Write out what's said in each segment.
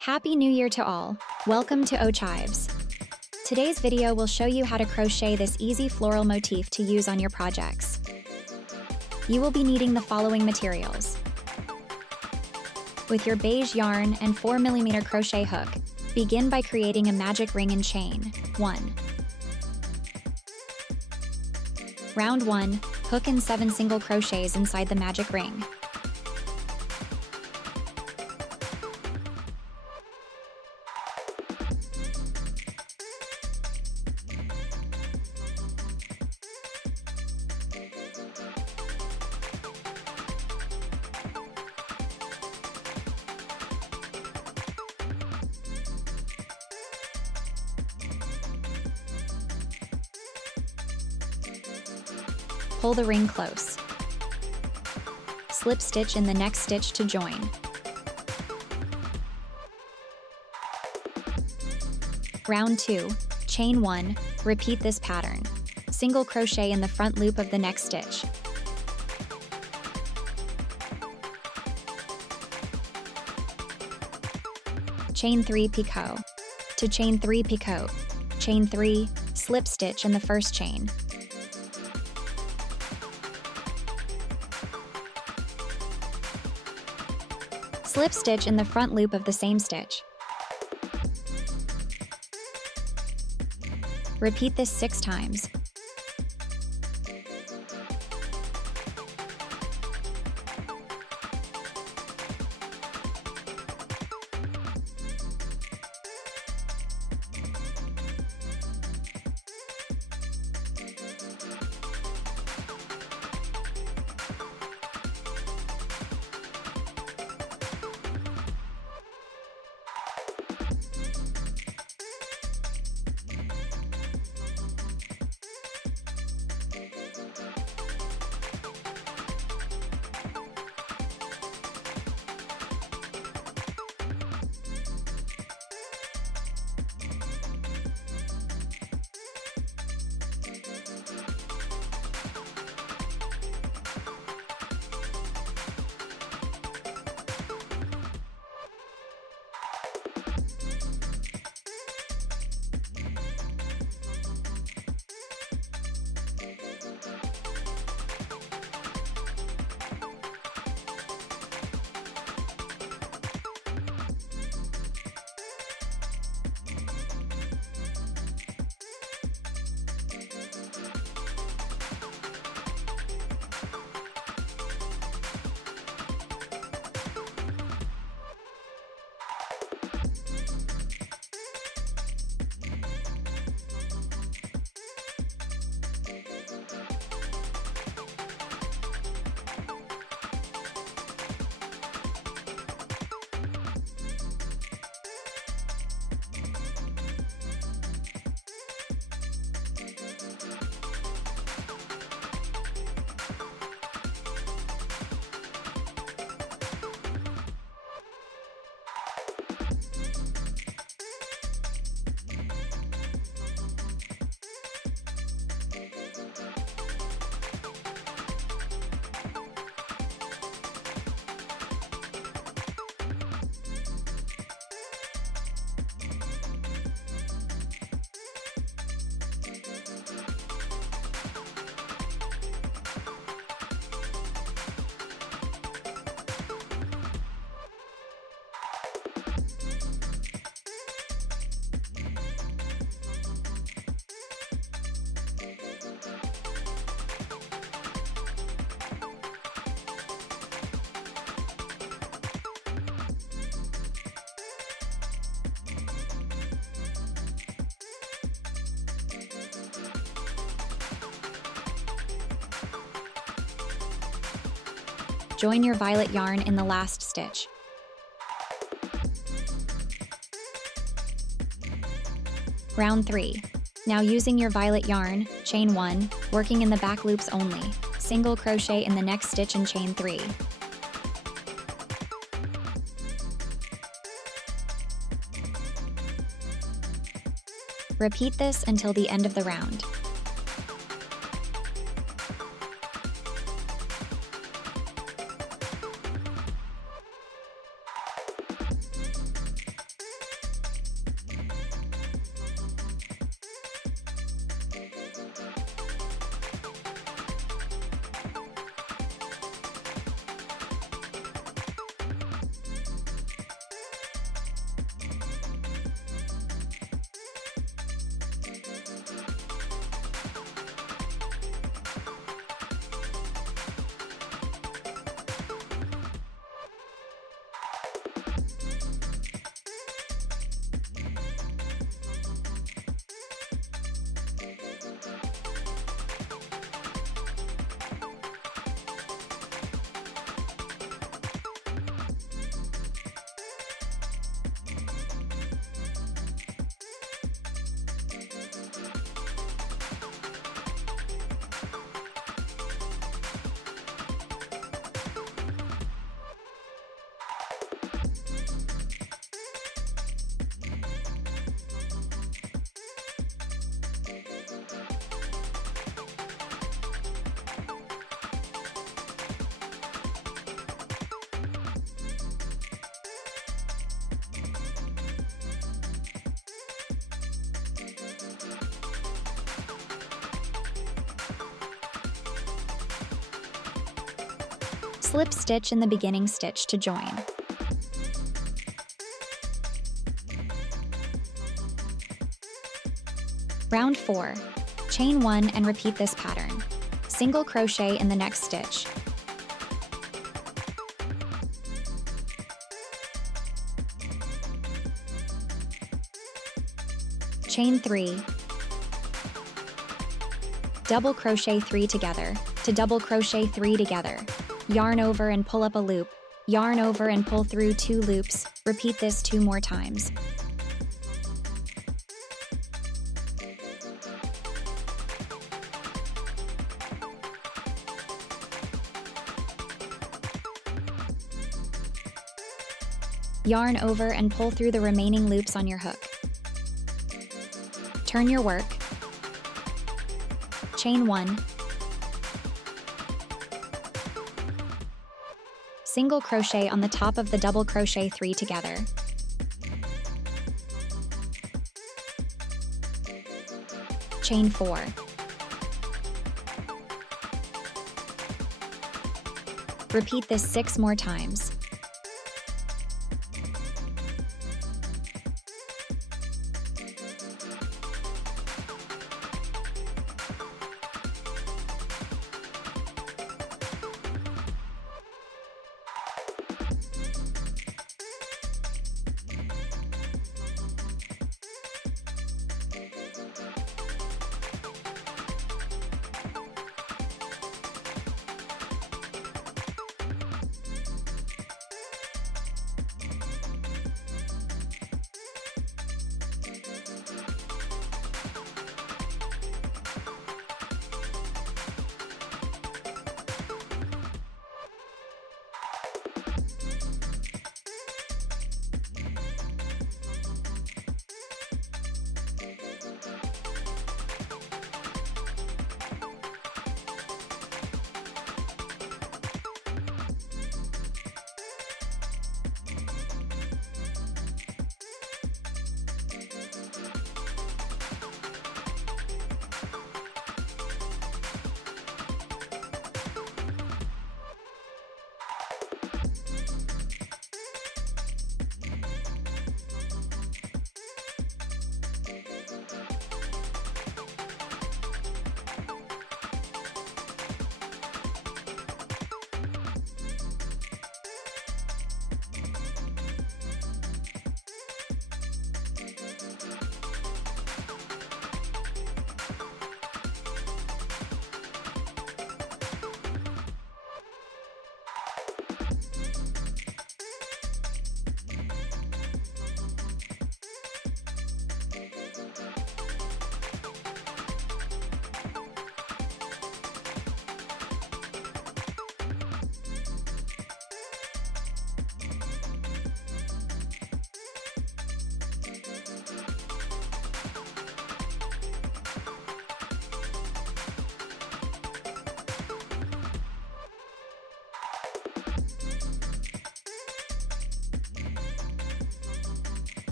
Happy New Year to all! Welcome to Chives. Today's video will show you how to crochet this easy floral motif to use on your projects. You will be needing the following materials. With your beige yarn and 4mm crochet hook, begin by creating a magic ring and chain. 1. Round 1, hook in 7 single crochets inside the magic ring. Pull the ring close. Slip stitch in the next stitch to join. Round 2, chain 1, repeat this pattern. Single crochet in the front loop of the next stitch. Chain 3 picot. To chain 3 picot, chain 3, slip stitch in the first chain. Slip stitch in the front loop of the same stitch. Repeat this 6 times. Join your violet yarn in the last stitch. Round 3. Now using your violet yarn, chain 1, working in the back loops only. Single crochet in the next stitch and chain 3. Repeat this until the end of the round. Slip stitch in the beginning stitch to join. Round 4. Chain 1 and repeat this pattern. Single crochet in the next stitch. Chain 3. Double crochet 3 together. To double crochet 3 together. Yarn over and pull up a loop. Yarn over and pull through 2 loops. Repeat this 2 more times. Yarn over and pull through the remaining loops on your hook. Turn your work. Chain 1. Single crochet on the top of the double crochet 3 together. Chain 4. Repeat this 6 more times.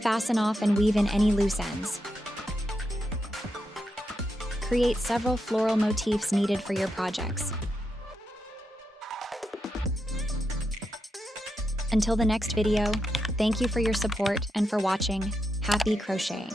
Fasten off and weave in any loose ends. Create several floral motifs needed for your projects. Until the next video, thank you for your support and for watching. Happy crocheting!